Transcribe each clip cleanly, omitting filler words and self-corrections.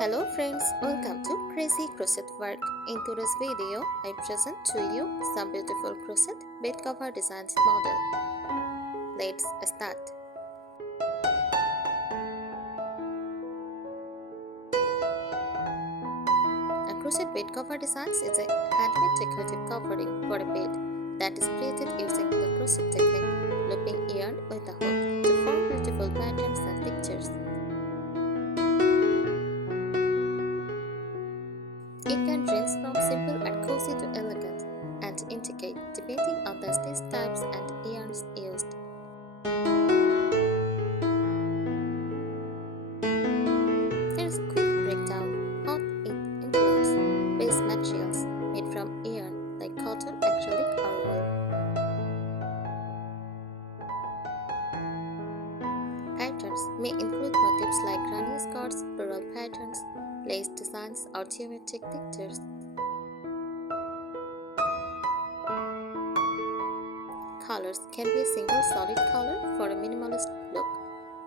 Hello friends, welcome to Crazy Crochet Work. In today's video, I present to you some beautiful crochet bed cover designs model. Let's start. A crochet bed cover designs is a handmade decorative covering for a bed that is created using the crochet technique, looping yarn with a hook to form beautiful patterns and pictures. It can range from simple and cozy to elegant and intricate depending on the stitch types and yarns used. Here is a quick breakdown of it includes base materials made from yarn like cotton, acrylic or wool. Patterns may include motifs like granny skirts, floral patterns, lace designs or geometric pictures. Colors can be a single solid color for a minimalist look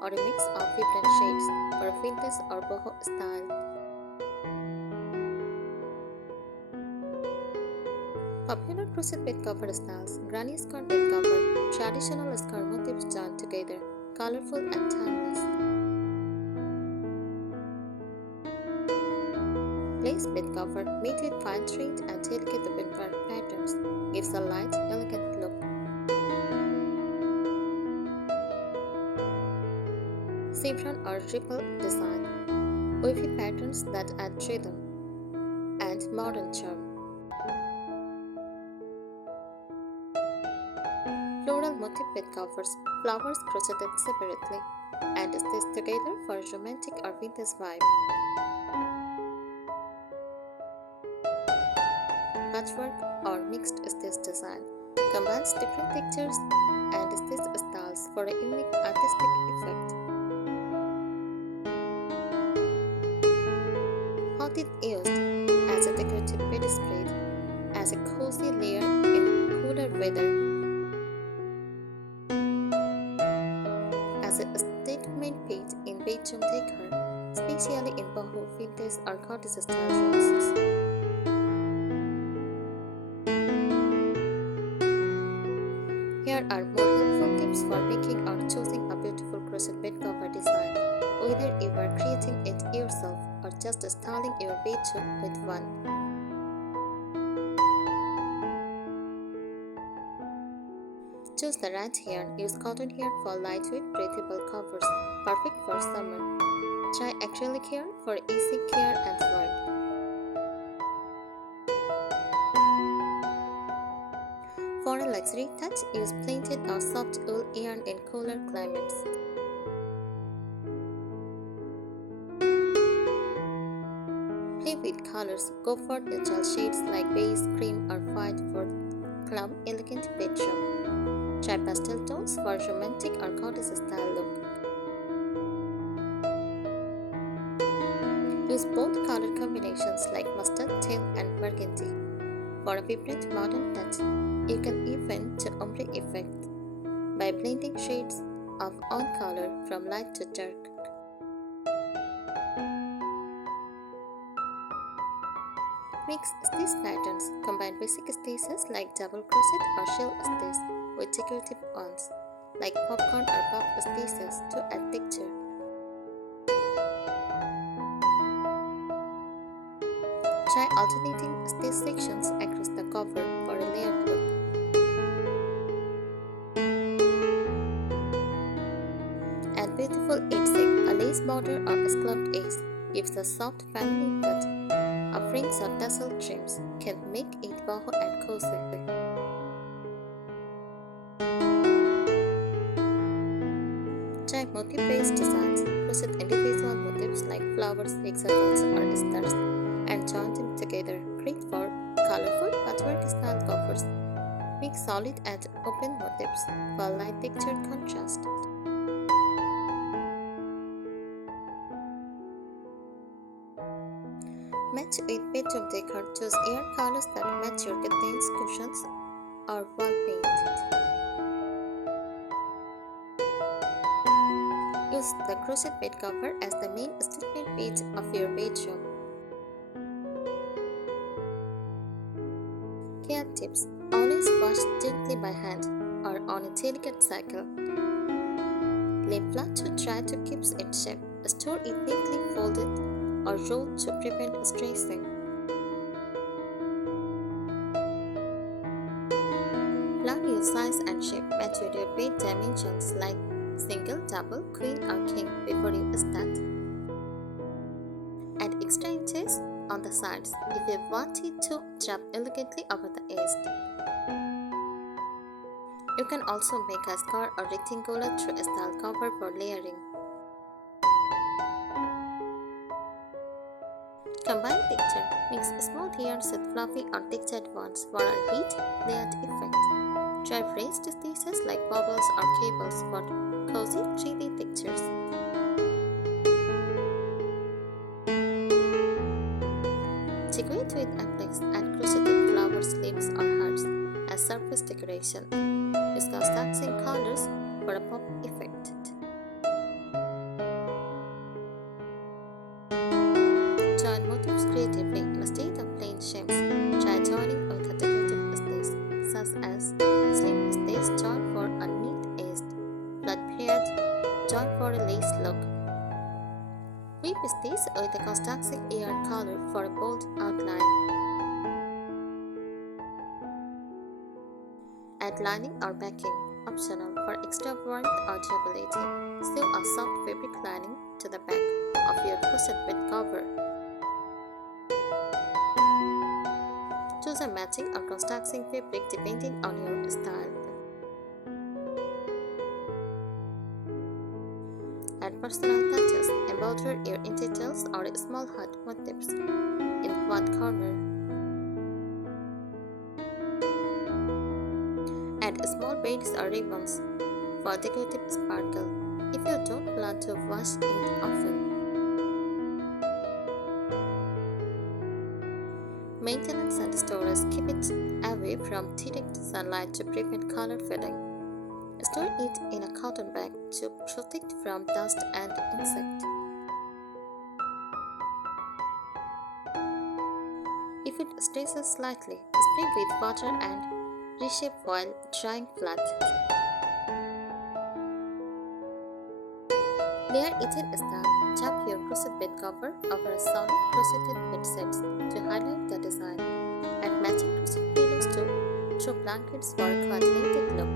or a mix of vibrant shades for a vintage or boho style. Popular crochet bed cover styles: granny skirt bed cover, traditional skirt motifs joined together, colorful and timeless. Lace bed cover made with fine thread and delicate open work patterns gives a light, elegant look. Chevron or ripple design, wavy patterns that add rhythm and modern charm. Floral motif bed covers, flowers crocheted separately and stitched together for a romantic or vintage vibe. Patchwork or mixed stitch design combines different textures and stitch styles for a unique artistic effect. Hot is used as a decorative bedspread, as a cozy layer in cooler weather, as a statement piece in bedroom decor, especially in boho, vintage or cottage style rooms. Here are more helpful tips for making or choosing a beautiful crochet bed cover design, whether you are creating it yourself or just styling your bedroom with one. Choose the right yarn. Use cotton yarn for lightweight, breathable covers, perfect for summer. Try acrylic yarn for easy care and work. For a luxury touch, use pleated or soft wool yarn in cooler climates. Play with colors. Go for neutral shades like beige, cream or white for calm, elegant bedroom. Try pastel tones for romantic or cottage style look. Use bold color combinations like mustard, teal and burgundy. For a vibrant modern touch, you can even do ombre effect by blending shades of one color from light to dark. Mix stitch patterns. Combine basic stitches like double crochet or shell stitch with decorative ones like popcorn or puff stitches to add texture. Try alternating stitch sections across the cover for a layered look. Add beautiful edging. A lace border or a scalloped edge gives a soft family touch. A fringe or tassel trims can make it boho and cozy. Try motif-based designs. Crochet individual motifs like flowers, hexagons, or stars and join them together. Great for colorful patchwork style covers. Mix solid and open motifs for light texture contrast. Match with bedroom decor. Choose yarn colors that match your curtains, cushions, or wall paint. Use the crochet bed cover as the main statement page of your bedroom. Care tips: always wash gently by hand or on a delicate cycle. Lay flat to dry to keep its shape. Store it neatly folded or rolled to prevent stressing. Plan your size and shape. Match with your bed dimensions like single, double, queen or king before you start. Add extra inches on the sides if you want it to drop elegantly over the edge. You can also make a square or rectangular through style cover for layering. Combine texture. Mix small yarns with fluffy or textured ones for a rich, layered effect. Try raised stitches like bubbles or cables for cozy, 3D textures. Decorate with appliques and crocheted flowers, leaves or hearts as surface decoration. Use contrasting colors for a pop effect. Join motifs creatively instead of plain shapes. Try joining with a decorative stitch, such as slim stitch join for a neat-edged, flat period join for a lace look. Whip stitch with a contrasting yarn color for a bold outline. Add lining or backing, optional for extra warmth or durability. Sew a soft fabric lining to the back of your crochet bed cover. Choose a matching or contrasting fabric depending on your style. Add personal touches, embroider your details or small heart motifs in one corner. Add small beads or ribbons for decorative sparkle if you don't plan to wash it often. Maintenance and storage: keep it away from direct sunlight to prevent color fading. Store it in a cotton bag to protect from dust and insect. If it stretches slightly, spray with water and reshape while drying flat. Layer it in style. Tap your crochet bed cover over a solid crocheted bed sets to highlight the design. Add matching crochet pillows to throw blankets for a coordinated look.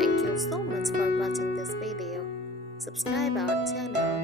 Thank you so much for watching this video. Subscribe our channel.